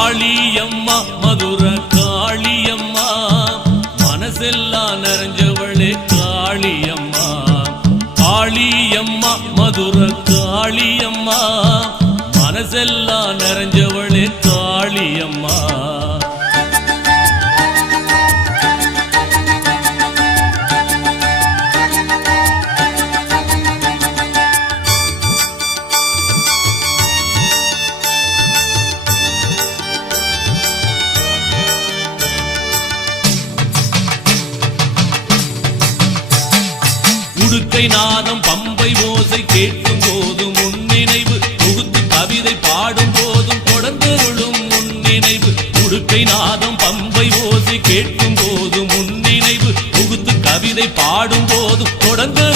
காளியம்மா மதுர காளியம்மா மனசெல்லாம் நிறைஞ்சவளே காளியம்மா காளியம்மா மதுர காளியம்மா மனசெல்லாம் நிறைஞ்சவளே காளியம்மா உடுக்கை நாதம் பம்பை ஓசை கேட்கும் போதும் முன்னினைவு தொகுத்து கவிதை பாடும் போதும் தொடர்ந்தருளும் முன்னினைவு உடுக்கை நாதம் பம்பை ஓசை கேட்கும் போதும் முன்னினைவு தொகுத்து கவிதை பாடும் போதும் தொடர்ந்து